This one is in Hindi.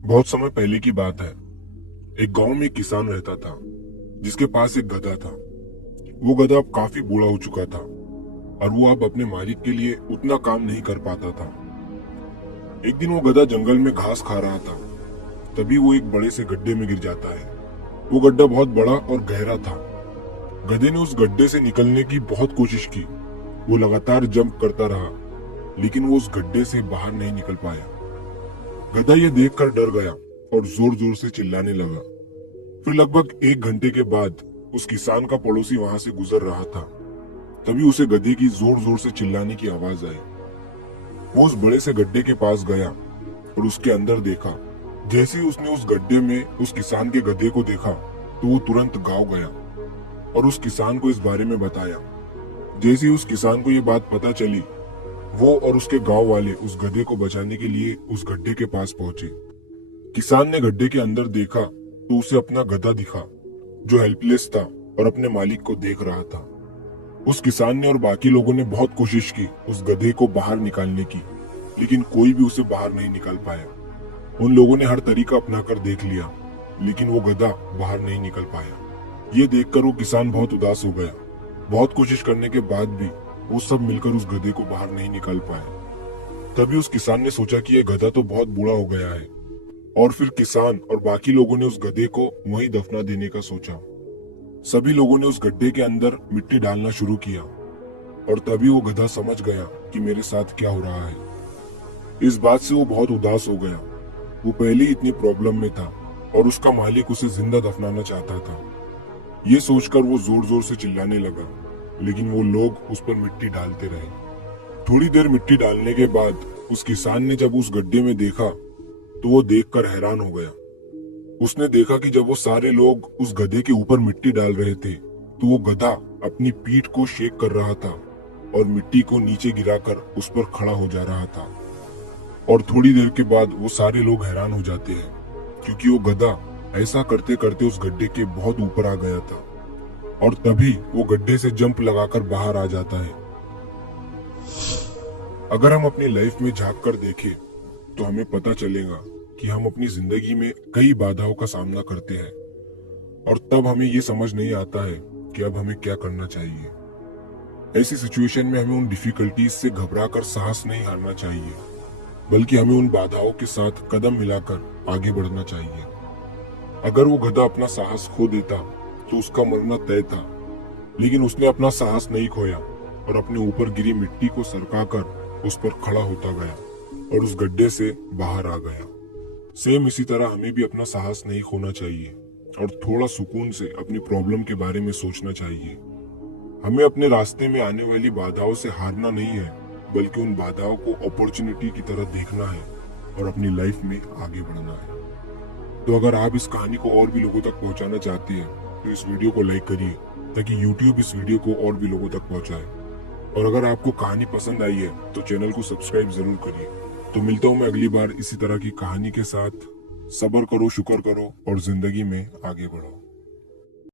बहुत समय पहले की बात है। एक गांव में एक किसान रहता था जिसके पास एक गधा था। वो गधा अब काफी बूढ़ा हो चुका था और वो अब अपने मालिक के लिए उतना काम नहीं कर पाता था। एक दिन वो गधा जंगल में घास खा रहा था, तभी वो एक बड़े से गड्ढे में गिर जाता है। वो गड्ढा बहुत बड़ा और गहरा था। गधे ने उस गड्ढे से निकलने की बहुत कोशिश की। वो लगातार जंप करता रहा, लेकिन वो उस गड्ढे से बाहर नहीं निकल पाया। गधा ये देखकर डर गया और जोर जोर से चिल्लाने लगा। फिर लगभग 1 घंटे के बाद उस किसान का पड़ोसी वहां से गुजर रहा था। तभी उसे गधे की जोर जोर से चिल्लाने की आवाज आई। वो उस बड़े से गड्ढे के पास गया और उसके अंदर देखा। जैसे ही उसने उस गड्ढे में उस किसान के गधे को देखा तो वो तुरंत गाँव गया और उस किसान को इस बारे में बताया। जैसे ही उस किसान को ये बात पता चली, वो और उसके गांव वाले उस गधे को बचाने के लिए उस गड्ढे के पास पहुंचे। किसान ने गड्ढे के अंदर देखा तो उसे अपना गधा दिखा, जो हेल्पलेस था और अपने मालिक को देख रहा था। उस किसान ने और बाकी लोगों ने बहुत कोशिश की उस गधे को बाहर निकालने की, लेकिन कोई भी उसे बाहर नहीं निकाल पाया। उन लोगों ने हर तरीका अपनाकर देख लिया, लेकिन वो गधा बाहर नहीं निकल पाया। ये देखकर वो किसान बहुत उदास हो गया। बहुत कोशिश करने के बाद भी वो सब मिलकर उस गधे को बाहर नहीं निकाल पाए। तभी उस किसान ने सोचा कि यह गधा तो बहुत बूढ़ा हो गया है, और फिर किसान और बाकी लोगों ने उस गधे को वहीं दफना देने का सोचा। सभी लोगों ने उस गड्ढे के अंदर मिट्टी डालना शुरू किया और तभी वो गधा समझ गया कि मेरे साथ क्या हो रहा है। इस बात से वो बहुत उदास हो गया। वो पहले ही इतनी प्रॉब्लम में था और उसका मालिक उसे जिंदा दफनाना चाहता था। ये सोचकर वो जोर जोर से चिल्लाने लगा, लेकिन वो लोग उस पर मिट्टी डालते रहे। थोड़ी देर मिट्टी डालने के बाद उस किसान ने जब उस गड्ढे में देखा तो वो देखकर हैरान हो गया। उसने देखा कि जब वो सारे लोग उस गधे के ऊपर मिट्टी डाल रहे थे तो वो गधा अपनी पीठ को शेक कर रहा था और मिट्टी को नीचे गिराकर उस पर खड़ा हो जा रहा था। और थोड़ी देर के बाद वो सारे लोग हैरान हो जाते हैं, क्योंकि वो गधा ऐसा करते करते उस गड्ढे के बहुत ऊपर आ गया था और तभी वो गड्ढे से जंप लगाकर बाहर आ जाता है। अगर हम अपनी लाइफ में झांक कर देखें तो हमें पता चलेगा कि हम अपनी जिंदगी में कई बाधाओं का सामना करते हैं, और तब हमें ये समझ नहीं आता है कि अब हमें क्या करना चाहिए। ऐसी सिचुएशन में हमें उन डिफिकल्टीज से घबराकर साहस नहीं हारना चाहिए, बल्कि हमें उन बाधाओं के साथ कदम मिलाकर आगे बढ़ना चाहिए। अगर वो गधा अपना साहस खो देता तो उसका मरना तय था, लेकिन उसने अपना साहस नहीं खोया और अपने ऊपर गिरी मिट्टी को सरकाकर उस पर खड़ा होता गया और उस गड्ढे से बाहर आ गया। सेम इसी तरह हमें भी अपना साहस नहीं खोना चाहिए और थोड़ा सुकून से अपनी प्रॉब्लम के बारे में सोचना चाहिए। हमें अपने रास्ते में आने वाली बाधाओं से हारना नहीं है, बल्कि उन बाधाओं को अपॉर्चुनिटी की तरह देखना है और अपनी लाइफ में आगे बढ़ना है। तो अगर आप इस कहानी को और भी लोगों तक पहुंचाना चाहते हैं तो इस वीडियो को लाइक करिए, ताकि YouTube इस वीडियो को और भी लोगों तक पहुंचाए। और अगर आपको कहानी पसंद आई है तो चैनल को सब्सक्राइब जरूर करिए। तो मिलता हूँ मैं अगली बार इसी तरह की कहानी के साथ। सब्र करो, शुक्र करो और जिंदगी में आगे बढ़ो।